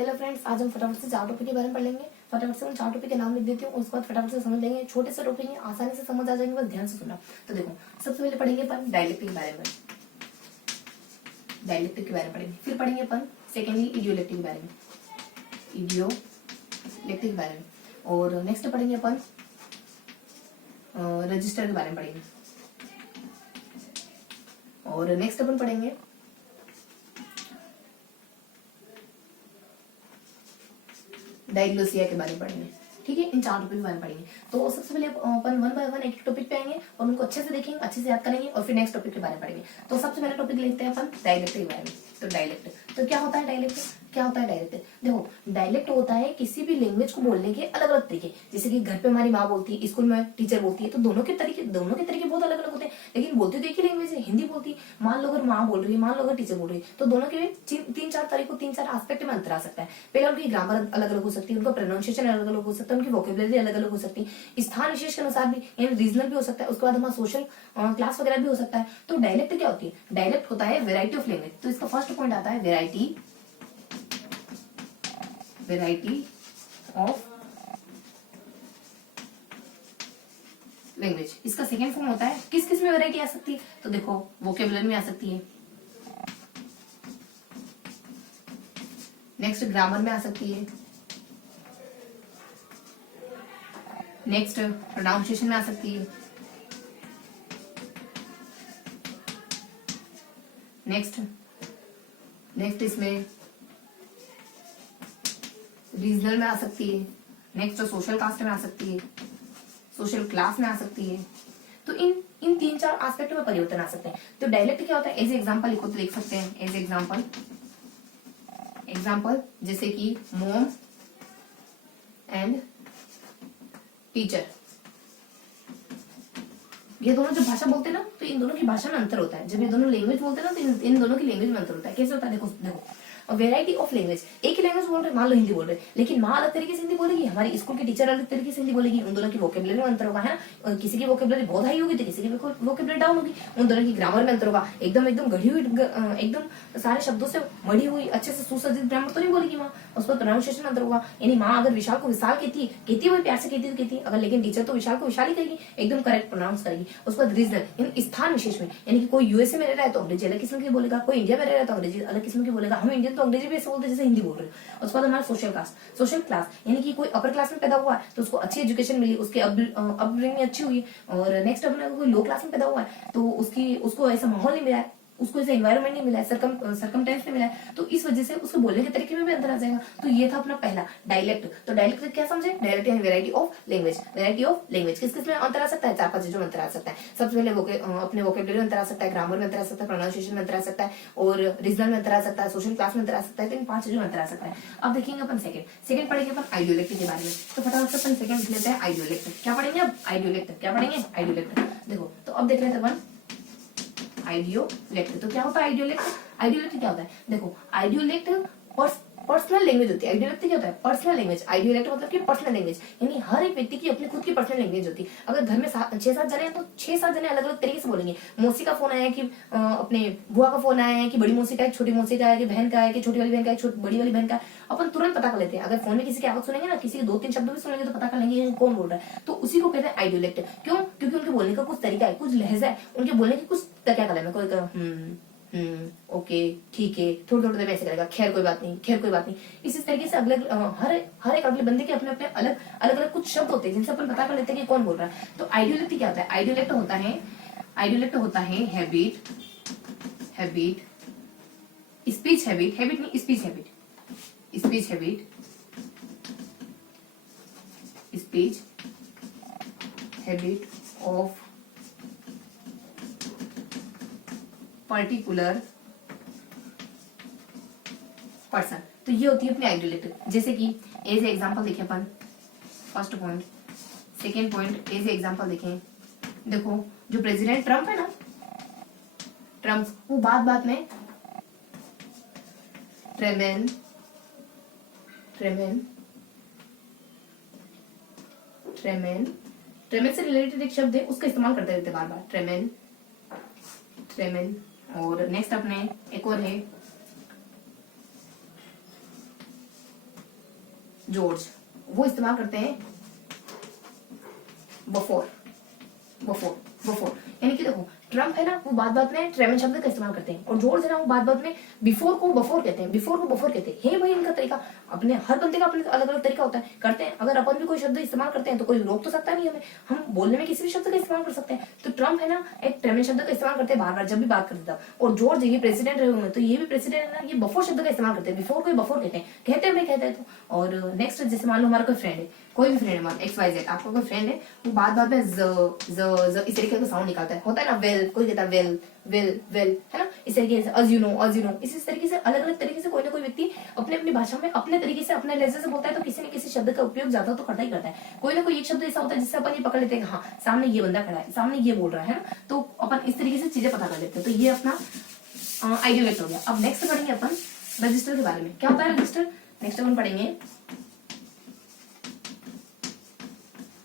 Hello friends, आज हम फटाफट से 4 टॉपिक के बारे में पढ़ लेंगे। फटाफट से हम 4 टॉपिक के नाम लिख देती हूँ, उसके बाद फटाफट से समझ लेंगे। छोटे से टॉपिक हैं, आसानी से समझ आ जाएंगे, बस ध्यान से सुनना। तो देखो, सबसे पहले पढ़ेंगे अपन डायलेक्टिक के बारे में, डायलेक्टिक के बारे में पढ़ेंगे। फिर पढ़ेंगे अपन सेकेंडली इडियोलेक्टिक के बारे में, इडियोलेक्टिक के बारे में। और नेक्स्ट पढ़ेंगे अपन रजिस्टर के बारे में पढ़ेंगे। और नेक्स्ट अपन पढ़ेंगे डायग्लोसिया के बारे में पढ़ेंगे। ठीक है, इन 4 टॉपिक के बारे में पढ़ेंगे। तो सबसे पहले अपन 1 बाय 1 एक टॉपिक पे आएंगे और उनको अच्छे से देखेंगे, अच्छे से याद करेंगे और फिर नेक्स्ट टॉपिक के बारे में पढ़ेंगे। तो सबसे पहले टॉपिक लेते हैं अपन डायलेक्ट के बारे में। तो डायलेक्ट तो क्या होता है? डायलेक्ट क्या होता है? डायलेक्ट देखो, डायलेक्ट होता है किसी भी लैंग्वेज को बोलने के अलग अलग तरीके। जैसे कि घर पे हमारी माँ बोलती है, स्कूल में टीचर बोलती है, तो दोनों के तरीके बहुत अलग अलग होते हैं, लेकिन बोलते तो एक ही लैंग्वेज है, हिंदी बोलती है। मान लो अगर माँ बोल रही है, मान लो अगर टीचर बोल रही है, तो दोनों के 3-4 तरीकों 3-4 एस्पेक्ट में अंतर आ सकता है। पहले उनकी ग्रामर अलग अलग हो सकती है, उनका प्रोनाउंसिएशन अलग अलग हो सकता है, उनकी वोकेबुलरी अलग अलग हो सकती है, स्थान विशेष के अनुसार भी, यानी रीजनल भी हो सकता है। उसके बाद हमारा सोशल क्लास वगैरह भी हो सकता है। तो डायलेक्ट क्या होती है? डायलेक्ट होता है वेराइटी ऑफ लैंग्वेज। तो इसका फर्स्ट पॉइंट आता है वेराइटी ऑफ लैंग्वेज। इसका सेकेंड फॉर्म होता है, किस किस में वैरायटी आ सकती है? तो देखो, वोकेबुलरी में आ सकती है, नेक्स्ट ग्रामर में आ सकती है, नेक्स्ट प्रोनाउंसिएशन में आ सकती है, नेक्स्ट इसमें रीजनल में आ सकती है, नेक्स्ट सोशल कास्ट में आ सकती है, सोशल क्लास में आ सकती है। तो इन 3-4 एस्पेक्ट में परिवर्तन आ सकते हैं। तो डायलेक्ट क्या होता है? एज एग्जांपल लिखो तो लिख सकते हैं, एज एग्जांपल जैसे कि मॉम एंड टीचर। ये दोनों जो भाषा बोलते हैं ना, तो इन दोनों की भाषा में अंतर होता है। जब ये दोनों लैंग्वेज बोलते हैं ना, तो इन दोनों की लैंग्वेज में अंतर होता है। कैसे होता है? देखो वेराइटी ऑफ लैंग्वेज। एक ही लैंग्वेज बोल रहे, मान लो हिंदी बोल रहे, लेकिन माँ अलग तरीके से हिंदी बोलेगी, हमारी स्कूल की टीचर अलग तरीके से हिंदी बोलेगी। उन दोनों की वोकेबुलरी में अंतर होगा, है ना। किसी की वोकेबुलरी बहुत हाई होगी तो किसी की वोकेबुलरी डाउन होगी। उन दोनों की ग्रामर में अंतर होगा। एकदम गढ़ी हुई, एकदम सारे शब्दों से मढ़ी हुई, अच्छे से सुसज्जित ग्रामर तो नहीं बोलेगी माँ। उस पर प्रोनाउंसिएशन अंतर होगा। यानी माँ अगर विशाल को विशाल कहती है, वो प्यार से कहती है, अगर लेकिन टीचर तो विशाल को विशाल ही कहेगी, एकदम करेक्ट प्रोनाउंस करेगी। उसके बाद रीजनल, यानी स्थान विशेष में, यानी कि कोई यूएसए में रह रहा है तो अंग्रेजी अलग किस्म की बोलेगा, कोई इंडिया में रह रहा है तो अंग्रेजी अलग किस्म की बोलेगा। हम इंडियन तो अंग्रेजी भी ऐसे बोलते हैं जैसे हिंदी बोल रहे हैं। उसके बाद हमारा सोशल क्लास, यानी कि कोई अपर क्लास में पैदा हुआ है तो उसको अच्छी एजुकेशन मिली, उसके अपब्रिंगिंग अच्छी हुई। और नेक्स्ट अपने कोई लो क्लास में पैदा हुआ है तो उसको ऐसा माहौल नहीं मिला है, उसको ऐसा एनवायरनमेंट नहीं मिला है, सरकमटेंस नहीं मिला है, तो इस वजह से उसको बोलने के तरीके में भी अंतर आ जाएगा। तो ये था अपना पहला डायलेक्ट। तो डायलेक्ट क्या समझे? डायलेक्ट यानी वेराइटी ऑफ लैंग्वेज। किस किस में अंतर आ सकता है? 4-5 चीजों में अंतर आ सकता है। सबसे पहले अपने वोकेबुलरी में अंतर आ सकता है, ग्रामर में अंतर आ सकता है, प्रोनाउंसिएशन में अंतर आ सकता है, और रीजनल में अंतर आ सकता है, सोशल क्लास में अंतर आ सकता है। तो इन 5 चीजों में अंतर आ सकता है। अब देखेंगे अपन सेकंड पढ़ेंगे अपन आइडियोलेक्ट के बारे में। तो फटाफट से अपन सेकंड लिख लेते हैं आइडियोलेक्ट। क्या पढ़ेंगे अब? आइडियोलेक्ट। देखो, तो अब देख लेते हैं अपन आइडियोलेक्ट। तो क्या होता है आइडियोलेक्ट? आइडियोलेक्ट क्या होता है? देखो, आइडियोलेक्ट पर्सनल लैंग्वेज होती है। आइडियोलेक्ट क्या होता है? Personal language. आइडियोलेक्ट मतलब कि पर्सनल लैंग्वेज, यानी हर एक व्यक्ति की अपनी खुद की पर्सनल लैंग्वेज होती है। अगर घर में 6-7 जने हैं तो 6-7 जने अलग अलग तरीके से बोलेंगे। मौसी का फोन आया है कि अपने बुआ का फोन आया है कि बड़ी मौसी का है, छोटी मौसी का है कि बहन का है कि छोटी वाली बहन का है, बड़ी वाली बहन का है, अपन तुरंत पता कर लेते हैं। अगर फोन में किसी की आवाज सुनेंगे ना, किसी के 2-3 शब्द भी सुनेंगे तो पता कर लेंगे कौन बोल रहा है। तो उसी को कहते हैं आइडियोलेक्ट। क्यों? क्योंकि उनके बोलने का कुछ तरीका है, कुछ लहजा है, उनके बोलने की कुछ क्या कलम है। कोई ओके, ठीक है, थोड़ी थोड़ी देर में ऐसे करेगा, खैर कोई बात नहीं। इसी तरीके से हर एक अगले बंदे के अपने अपने अलग कुछ शब्द होते हैं जिनसे अपन पता कर लेते हैं कि कौन बोल रहा है। तो आइडियोलेक्ट क्या होता है? आइडियोलेक्ट होता है habit, speech habit of particular person. तो ये होती है अपनी आइडियोलेक्ट। जैसे कि एज एग्जांपल देखें अपन, first point, second point, as example देखें। देखो, जो प्रेसिडेंट ट्रम्प है ना, वो बात में ट्रेमेन से रिलेटेड एक शब्द है, उसका इस्तेमाल करते रहते बार बार, ट्रेमेन। और नेक्स्ट अपने एक और है जॉर्ज, वो इस्तेमाल करते हैं बफोर, बफोर, बफोर। यानी कि देखो ट्रम्प है ना, वो बात बात में ट्रेमन शब्द का इस्तेमाल करते हैं, और जॉर्ज है ना, वो बात बात में बिफोर को बफोर कहते हैं, बिफोर को बफोर कहते हैं। हे भाई इनका तरीका, अपने हर बंदे का अपने अलग अलग तरीका होता है, करते हैं। अगर अपन भी कोई शब्द इस्तेमाल करते हैं तो कोई रोक तो सकता नहीं हमें, हम बोलने में किसी भी शब्द का इस्तेमाल कर सकते हैं। तो ट्रम्प है ना एक ट्रेमन शब्द का इस्तेमाल करते हैं बार बार जब भी बात करते तब, और जॉर्ज ये प्रेसिडेंट रहे हुए हैं तो ये भी प्रेसिडेंट है ना, ये बफोर शब्द का इस्तेमाल करते हैं, बिफोर को बफोर कहते हैं भाई कहते हैं तो। और नेक्स्ट जैसे मान लो हमारा कोई फ्रेंड है, कोई भी फ्रेंड है, मान XYZ, आपका कोई फ्रेंड है, वो बात बात में ज इस तरीके का साउंड निकालता है, होता है ना वेल, कोई कहता है वेल वेल वेल, है ना, इस तरीके से अज यू नो, इसी तरीके से अलग अलग तरीके से कोई ना कोई व्यक्ति अपने अपनी भाषा में अपने तरीके से अपने लहजे से बोलता है, तो किसी न किसी शब्द का उपयोग ज्यादा तो करता ही करता है। कोई ना कोई एक शब्द ऐसा होता है जिससे अपन ये पकड़ लेते हैं हाँ सामने ये बंदा खड़ा है, सामने ये बोल रहा है ना, तो अपन इस तरीके से चीजें पता कर लेते हैं। तो ये अपना आइडिया व्यक्त हो गया। अब नेक्स्ट पढ़ेंगे अपन रजिस्टर के बारे में, क्या होता है रजिस्टर। नेक्स्ट अपन पढ़ेंगे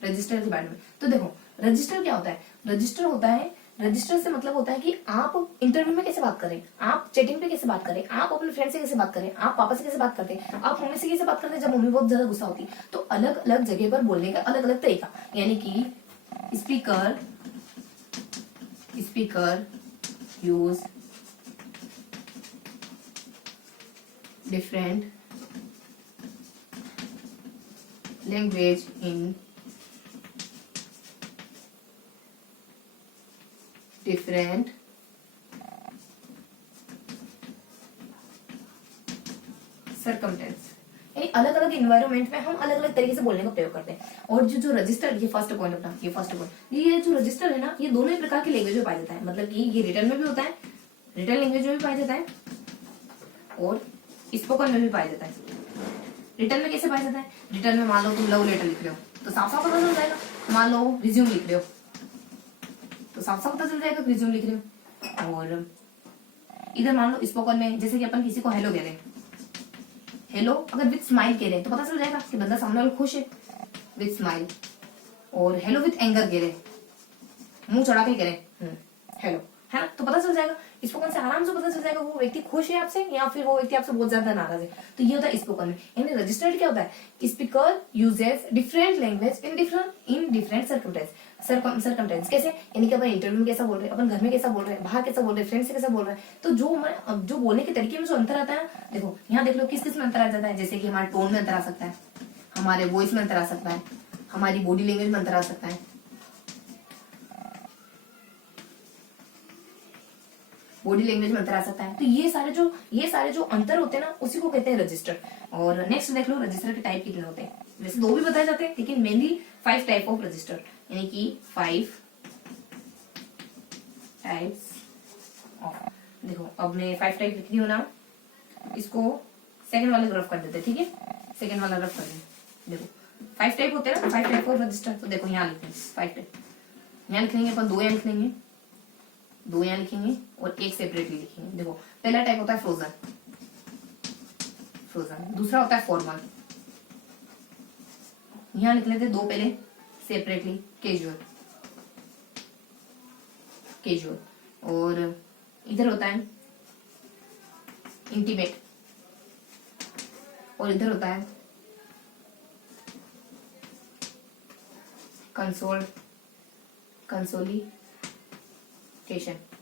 रजिस्टर के बारे में। तो देखो रजिस्टर क्या होता है, रजिस्टर होता है, रजिस्टर से मतलब होता है कि आप इंटरव्यू में कैसे बात करें, आप चैटिंग पे कैसे बात करें, आप अपने फ्रेंड से कैसे बात करें, आप पापा से कैसे बात करते हैं, आप मम्मी से कैसे बात करते हैं जब मम्मी बहुत ज्यादा गुस्सा होती है। तो अलग अलग जगह पर बोलने का अलग अलग तरीका, यानी कि speaker use different language in different circumstance, यानी अलग अलग इन्वायरमेंट में हम अलग अलग तरीके से बोलने का प्रयोग करते हैं। और जो रजिस्टर, ये फर्स्ट पॉइंट अपना, ये फर्स्ट पॉइंट, ये जो रजिस्टर है ना, ये दोनों ही प्रकार की लैंग्वेज में पाया जाता है, मतलब कि ये रिटर्न में भी होता है, रिटर्न लैंग्वेज में भी पाया जाता है, और स्पोकन में भी पाया जाता है। रिटर्न में कैसे पाया जाता है, रिटर्न में मान लो तुम लव लेटर लिख रहे हो तो साफ साफ पता चल जाएगा, मान लो रिज्यूम लिख रहे हो तो साफ साफ पता चल जाएगा कि रिज्यूम लिख रहे हो। और इधर मान लो स्पोकन में जैसे कि अपन किसी को हेलो कह रहे हैं, हेलो अगर विथ स्माइल कह रहे हैं तो पता चल जाएगा कि बंदा सामने वाला खुश है, विथ स्माइल। और हेलो विथ एंगर कह रहे हैं, मुंह चढ़ा के कह रहे हैं हेलो, है ना, तो पता चल जाएगा। स्पोकन से आराम से पता चल जाएगा वो व्यक्ति खुश है आपसे या फिर वो व्यक्ति आपसे बहुत ज्यादा नाराज है। तो ये होता है स्पोकन में। यानी रजिस्टर्ड क्या होता है, speaker uses different language in different circumstance. कैसे, यानी कि अपन इंटरव्यू में कैसा बोल रहे हैं, अपन घर में कैसा बोल रहे हैं, बाहर कैसा बोल रहे हैं, फ्रेंड से कैसा बोल रहे हैं, तो जो बोलने के तरीके में जो अंतर आता है ना, देखो यहाँ देख लो किस किस में अंतर आ जाता है। जैसे कि हमारे टोन में अंतर आ सकता है, हमारे वॉइस में अंतर आ सकता है, हमारी बॉडी लैंग्वेज में अंतर आ सकता है, बॉडी लैंग्वेज में अंतर आ सकता है। तो ये सारे जो अंतर होते हैं ना, उसी को कहते हैं रजिस्टर। और नेक्स्ट देख लो रजिस्टर के टाइप कितने होते हैं। वैसे दो भी बताए जाते हैं लेकिन मेनली 5 टाइप ऑफ रजिस्टर, यानी कि 5 टाइप्स ऑफ। देखो अब मैं 5 टाइप लिख रही हूँ ना, इसको सेकंड वाले रफ कर देते हैं, ठीक है, सेकंड वाला रफ कर देते। देखो 5 टाइप होते हैं ना, 5 टाइप ऑफ रजिस्टर। तो देखो यहाँ लिखते हैं 5 टाइप, यहाँ लिख लेंगे अपन, 2 यहाँ लिख लेंगे, 2 यहाँ लिखेंगे और 1 सेपरेटली लिखेंगे। देखो पहला टाइप होता है फ्रोजन, दूसरा होता है फॉर्मल, यहाँ लिख लेते 2 पहले सेपरेटली, कैजुअल, और इधर होता है इंटीमेट, और इधर होता है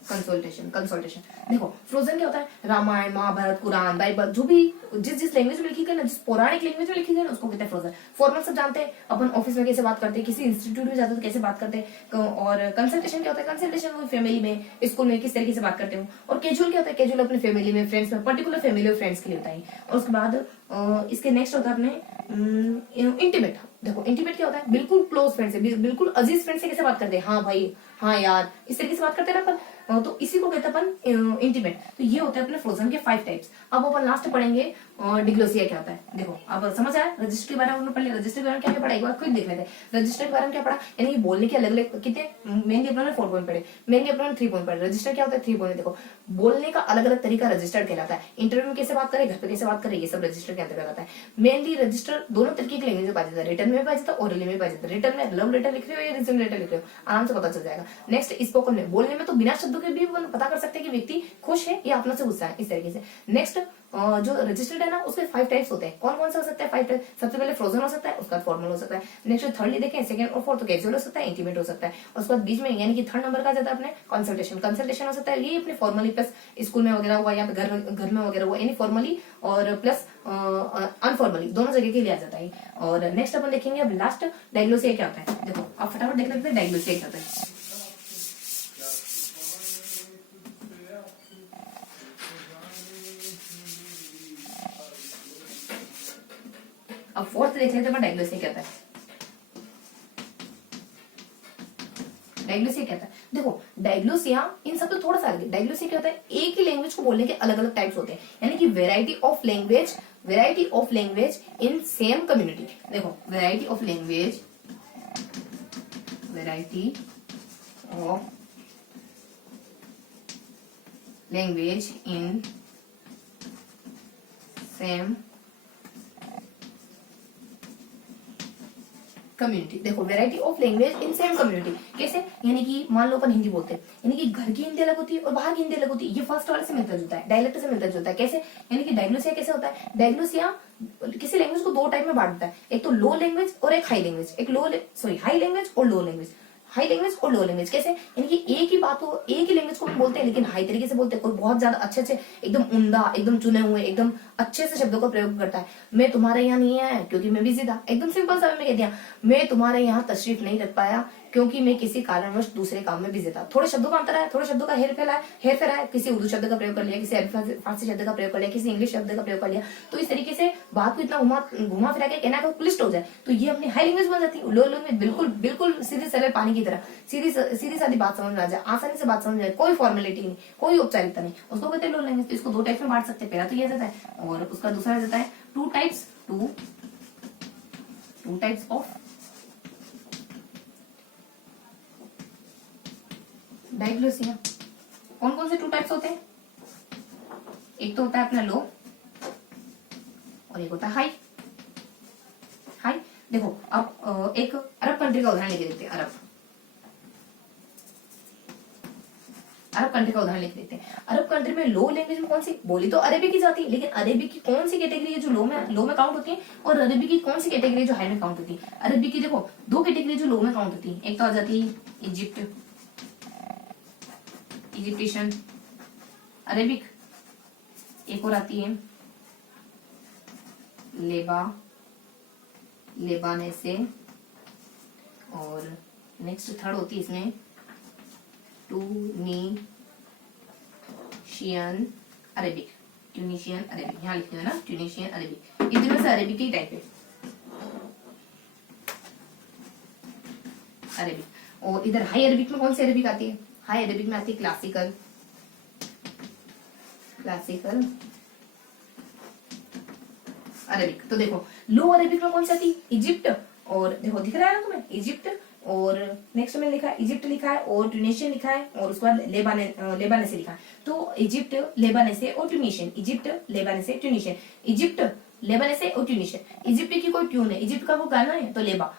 कंसोल्टेशन। देखो फ्रोजन क्या होता है, रामायण महाभारत कुरान बाइबल, जो भी जिस लैंग्वेज में लिखी गई ना, जिस पौराणिक लैंग्वेज में लिखी गई ना, उसको कहते हैं फ्रोजन। फॉर्मल सब जानते हैं, अपन ऑफिस में कैसे बात करते हैं, किसी इंस्टीट्यूट में जाते हैं तो कैसे बात करते हैं। और कंसल्टेशन क्या होता है, कंसल्टेशन वो फैमिली में, स्कूल में किस तरीके से बात करते हो। और कैजुअल क्या होता है, कैजुअल अपनी फैमिली में, फ्रेंड्स में, पर्टिकुलर फैमिली और फ्रेंड्स के लिए होता है। और उसके बाद इसके नेक्स्ट होता है अपने इंटीमेट। देखो इंटीमेट क्या होता है, बिल्कुल क्लोज फ्रेंड से, बिल्कुल अजीज फ्रेंड से कैसे बात करते हैं, हाँ भाई, हाँ यार, इस तरीके से बात करते हैं ना अपन, तो इसी को कहते हैं अपन इंटीमेट। तो ये होते हैं अपने फ्रोजन के 5 टाइप्स। अब अपन लास्ट पढ़ेंगे डिग्लोसिया क्या होता है। देखो अब समझ आया, रजिस्टर के बारे में पढ़ लिया, रजिस्टर के बारे में क्या पढ़ा एक बार क्विक देख लेते हैं। रजिस्टर के बारे में क्या पढ़ा, यानी बोलने के अलग अलग कितने, मेनली अपने 4 पॉइंट पढ़े, मेनली अपने 3 पॉइंट पढ़े। रजिस्टर क्या होता है, 3 पॉइंट। देखो बोलने का अलग अलग तरीका रजिस्टर कहलाता है। इंटरव्यू में कैसे बात करें, घर पे कैसे बात करें, ये सब रजिस्टर के अंतर्गत आता है। मेनली रजिस्टर दोनों तरीके की लैंग्वेज में पाया जाता है, रिटर्न में पाया जाता है, ओरली में पाया जाता है। रिटर्न में लव लेटर लिख रहे हो या रिज्यूम लेटर लिख रहे हो, आराम से पता चल जाएगा। नेक्स्ट स्पोकन में, बोलने में तो बिना शब्द शब्दों के भी अपन पता कर सकते हैं कि व्यक्ति खुश है या अपने से गुस्सा है, इस तरीके से। नेक्स्ट जो रजिस्टर्ड है ना, उसके 5 टाइप्स होते हैं। कौन कौन सा हो सकता है 5 टाइप? सबसे पहले फ्रोजन हो सकता है, उसका फॉर्मल हो सकता है। नेक्स्ट थर्डली देखें, सेकंड और फोर्थ कैजुअल हो सकता है, इंटीमेट हो सकता है। और उसके बाद बीच में यानी कि थर्ड नंबर का जाता है अपने कंसल्टेशन। कंसल्टेशन हो सकता है ये अपने फॉर्मली प्लस स्कूल में वगैरह हुआ या घर में वगैरह हुआ, यानी फॉर्मली और प्लस अनफॉर्मली दोनों जगह के लिए आ जाता है। और नेक्स्ट अपन देखेंगे अब लास्ट डायग्नोसिस क्या होता है। देखो आप फटाफट देख लेते हैं डायग्नोसिस क्या होता है। अब फोर्थ देख लेते हैं डायग्नोसिस क्या होता है। डायग्नोसिस क्या होता है, देखो डायग्नोसिया इन सब तो थोड़ा सा अलग है। डायग्नोसिस क्या होता है, एक ही लैंग्वेज को बोलने के अलग अलग टाइप्स होते हैं, यानी कि variety of language in same community. देखो variety of language in same community. देखो variety of language in same community कैसे, यानी कि मान लो अपन हिंदी बोलते हैं, यानी कि घर की हिंदी अलग होती है और बाहर की हिंदी अलग होती है। ये फर्स्ट वाले से मिलता जुलता है, डायलेक्ट से मिलता जुलता है। कैसे, यानी कि डायग्नोसिया कैसे होता है, डायग्नोसिया किसी लैंग्वेज को दो टाइप में बांटता है, एक तो लो लैंग्वेज और एक हाई लैंग्वेज। हाई लैंग्वेज और लो लैंग्वेज। हाई लैंग्वेज और लो लैंग्वेज कैसे, यानी कि एक ही बात हो, एक ही लैंग्वेज को हम बोलते हैं लेकिन हाई तरीके से बोलते हैं। कोई बहुत ज्यादा अच्छे एकदम उम्दा, एकदम चुने हुए, एकदम अच्छे से शब्दों का प्रयोग करता है। मैं तुम्हारे यहाँ नहीं आया क्योंकि मैं बिजी था, एकदम सिंपल सा मैं कह दिया मैं तुम्हारे यहाँ तशरीफ नहीं रख पाया क्योंकि मैं किसी कारणवश दूसरे काम में बिजी था। थोड़े शब्दों का अंतर है, थोड़े शब्दों का हेर फेर है, किसी उर्दू शब्द का प्रयोग कर लिया, किसी फारसी शब्द का प्रयोग कर लिया, किसी इंग्लिश शब्द का प्रयोग कर लिया। तो इस तरीके से बात को इतना घुमा फिरा के कहना क्लिष्ट हो जाए तो ये अपनी हाई लैंग्वेज बन जाती है। लो लैंग्वेज बिल्कुल सीधे सरल पानी की तरह सीधी सादी बात समझ में आ जाए, आसानी से बात समझ में आए, कोई फॉर्मेलिटी नहीं, कोई औपचारिकता नहीं, उसको कहते हैं लो लैंग्वेज। तो इसको दो टाइप में बांट सकते हैं, पहला तो ये जाता है और उसका दूसरा जाता है टू टाइप्स ऑफ डायग्नोसिया। कौन कौन से टू टाइप्स होते हैं, एक तो होता है अपना लो और एक होता है हाई। देखो अब एक अरब कंट्री का उदाहरण लेके देखते हैं। अरब कंट्री का उदाहरण लेके देखते हैं। अरब कंट्री में लो लैंग्वेज में कौन सी बोली तो अरेबिक की जाती है, लेकिन अरेबिक की कौन सी कैटेगरी है जो लो में काउंट होती है और अरेबिक की कौन सी कैटेगरी जो हाई में काउंट होती है। अरेबिक की देखो दो कैटेगरी जो लो में काउंट होती है, एक तो आ जाती है इजिप्टिशियन अरेबिक, एक और आती है लेबानेसे, और नेक्स्ट थर्ड होती है इसमें ट्यूनीशियन अरेबिक। यहाँ लिखते हैं ना ट्यूनीशियन अरेबिक। इस दिन से अरेबिक की टाइप है अरेबिक। और इधर हाई अरेबिक में कौन सी अरेबिक आती है, हाई अरेबिक में आती है क्लासिकल अरेबिक। तो देखो लो अरेबिक में कौन सी आती है, इजिप्ट, और देखो दिख रहा है ना तुम्हें इजिप्ट, और नेक्स्ट में लिखा है इजिप्ट लिखा है और ट्यूनीशियन लिखा है और उसके बाद लेबानेसे लिखा है। तो इजिप्ट, लेबानेसे और ट्यूनीशियन, इजिप्ट, लेबानेसे, ट्यूनीशियन, इजिप्ट, लेबानेसे और ट्यूनीशियन। इजिप्ट की कोई ट्यून है, इजिप्ट का वो गाना है तो लेबा।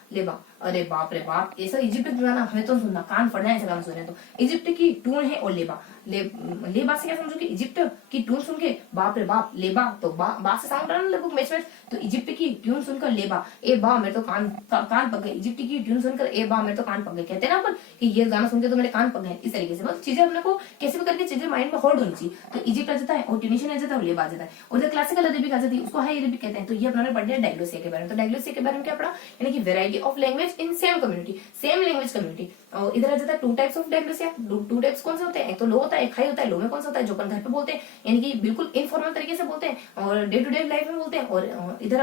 अरे बाप रे बाप, ऐसा इजिप्ट का गाना हमें तो सुनना, कान फट जाए ऐसा गाना सुने तो। इजिप्ट की ट्यून है और लेबा से क्या समझो कि इजिप्ट की ट्यून सुन के बाप रे बाप, लेबा तो बा से साउंड आना लगभग मैच। तो इजिप्ट की ट्यून सुनकर लेबा, ए बा मेरे तो कान पक गए। इजिप्ट की ट्यून सुनकर ए बा मेरे तो कान पक गए, कहते हैं ना अपन कि ये गाना सुन के तो मेरे कान पक गए। इस तरीके से मतलब चीजें अपने को कैसे भी करके चीजें माइंड में होल्ड होनी चाहिए। तो इजिप्ट आ जाता है और ट्यूनीशियन आ जाता है और लेबा आ जाता है। और जो क्लासिकल अरेबिक आ जाती है उसको हाई अरेबिक कहते हैं। तो ये अपना पढ़ लिया डायग्नोसिया के बारे में। तो डायग्नोसिया के बारे में क्या पढ़ा, यानी कि variety of language in same community, same language community. और इधर आ जाता है two types of diglossia. Two types कौन से होते हैं, एक तो लो होता है, एक हाई होता है। लो में कौन सा होता है जो अपन घर पे बोलते हैं, यानी कि बिल्कुल इनफॉर्मल तरीके से बोलते हैं और डे टू डे लाइफ में बोलते हैं। और इधर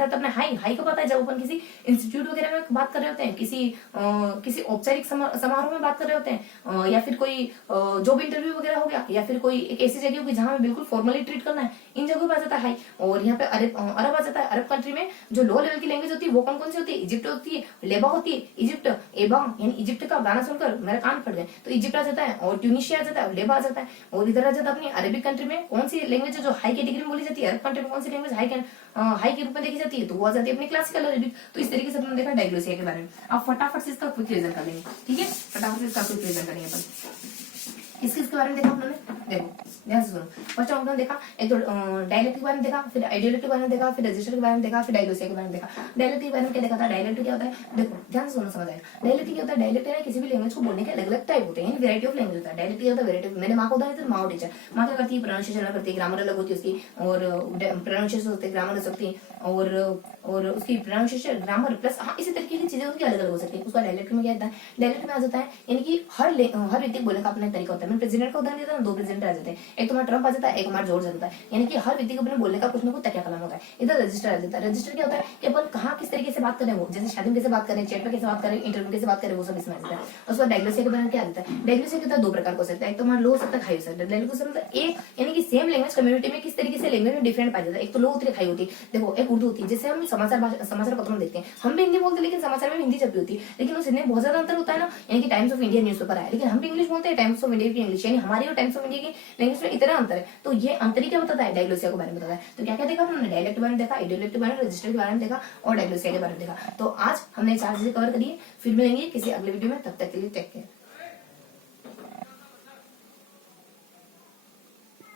आता अपने हाई का पता है जब अपन किसी इंस्टीट्यूट वगैरह में बात कर रहे होते हैं, किसी औपचारिक समारोह में बात कर रहे होते हैं, या फिर कोई जॉब इंटरव्यू वगैरह हो गया, या फिर कोई एक ऐसी जगह होगी जहां बिल्कुल फॉर्मली ट्रीट करना है, इन जगहों पे आ जाता है हाई। और यहाँ पे अरब आ जाता है। अरब कंट्री में जो लो लेवल की लैंग्वेज होती है वो कौन कौन सी होती है, इजिप्ट होती है, लेबा होती है, इजिप्ट, एबा यानी इजिप्ट का गाना सुनकर मेरे कान फट गए तो इजिप्ट आ जाता है, और ट्यूनीशिया आ जाता है, लेबा आ जाता है। और इधर आ जाता है अपनी अरेबिक कंट्री में कौन सी लैंग्वेज जो हाई कैटेगरी में बोली जाती है, अरब कंट्री में कौन सी लैंग्वेज हाई के रूप में देखी जाती है, तो वो आ जाती है अपनी क्लासिकल अरेबिक। तो इस तरीके से हमने देखा डायग्नोसिया के बारे में। आप फटाफट से इसका क्विक रिवीजन कर लेंगे, ठीक है, फटाफट से इसका क्विक रिवीजन करेंगे अपन। किस किस के बारे में देखा आपने? देखो ध्यान से सुनो। फर्स्ट हमने देखा एक तो डायलेक्ट के बारे में देखा, फिर आइडियोलेक्ट के बारे में देखा, फिर रजिस्टर के बारे में देखा, फिर डायग्लोसिया के बारे में देखा। डायलेक्ट के बारे में क्या देखा था? डायलेक्ट क्या होता है? देखो ध्यान से सुनो, समझ आएगा। डायलेक्ट क्या होता है? डायलेक्ट है किसी भी लैंग्वेज को बोलने के अलग अलग टाइप होते हैं, वैरायटी ऑफ लैंग्वेज होता है। डायलेक्ट क्या होता है? वैरायटी। मैंने माँ को उदाहरण दिया, माँ टीचर, माँ क्या करती है? प्रोनाउंसिएशन करती है, ग्रामर अलग होती है उसकी, और प्रोनाउंसिएशन होते हैं, ग्रामर हो सकती है, और उसकी प्रोनाउंसिएशन, ग्रामर प्लस हाँ इसी तरीके की चीजें उनकी अलग अलग हो सकती है। उसका डायलेक्ट में क्या होता है? डायलेक्ट में आ जाता है यानी कि हर व्यक्ति बोलने का अपना तरीका होता है। मैं प्रेसिडेंट का उदाहरण देता हूँ, 2 प्रेसिडेंट आ जाते हैं, एक तुम्हारा ट्रम्प आ जाता है, एक हमारा जॉर्ज आ जाता है। यानी कि हर व्यक्ति को अपने बोलने का कुछ ना कुछ तरीका कलाम होता है। इधर रजिस्टर आ जाता है। रजिस्टर क्या होता है कि अपन कहाँ किस तरीके से बात करें, वो जैसे शादी में कैसे बात करें, चैट पे कैसे बात करें, इंटरव्यू कैसे बात करें, वो सब इसमें आ जाता है। उसका डायग्लोसिया के बारे में क्या आता है? डायग्लोसिया के 2 प्रकार हो सकता है, एक तो हमारा लो हो सकता है, हाई हो सकता है। डायग्लोसिया मतलब एक यानी कि सेम लैंग्वेज कम्युनिटी में किस तरीके से लैंग्वेज में डिफरेंट पाया जाता है। एक तो लो होती है, हाई होती है। देखो एक उर्दू होती है, जैसे हम समाचार पत्रों में देखते हैं, हम भी हिंदी बोलते हैं लेकिन समाचार में हिंदी छपी होती है, लेकिन उस हिंदी में बहुत ज्यादा अंतर होता है ना। यानी कि टाइम्स ऑफ इंडिया न्यूज़पेपर है, लेकिन हम भी इंग्लिश बोलते हैं, टाइम्स ऑफ इंडिया की इंग्लिश, यानी हमारी और टाइम्स ऑफ इंडिया की लैंग्वेज में इतना अंतर है। तो ये अंतर क्या बताता है? डायग्लोसिया के बारे में बताता है। तो क्या क्या देखा हमने? डायलेक्ट के बारे में देखा, आइडियोलेक्ट के बारे में, रजिस्टर के बारे में देखा, और डायग्लोसिया के बारे में देखा। तो आज हमने 4 चीजें कवर करी है। फिर मिलेंगे किसी अगले वीडियो में, तब तक के लिए टेक केयर।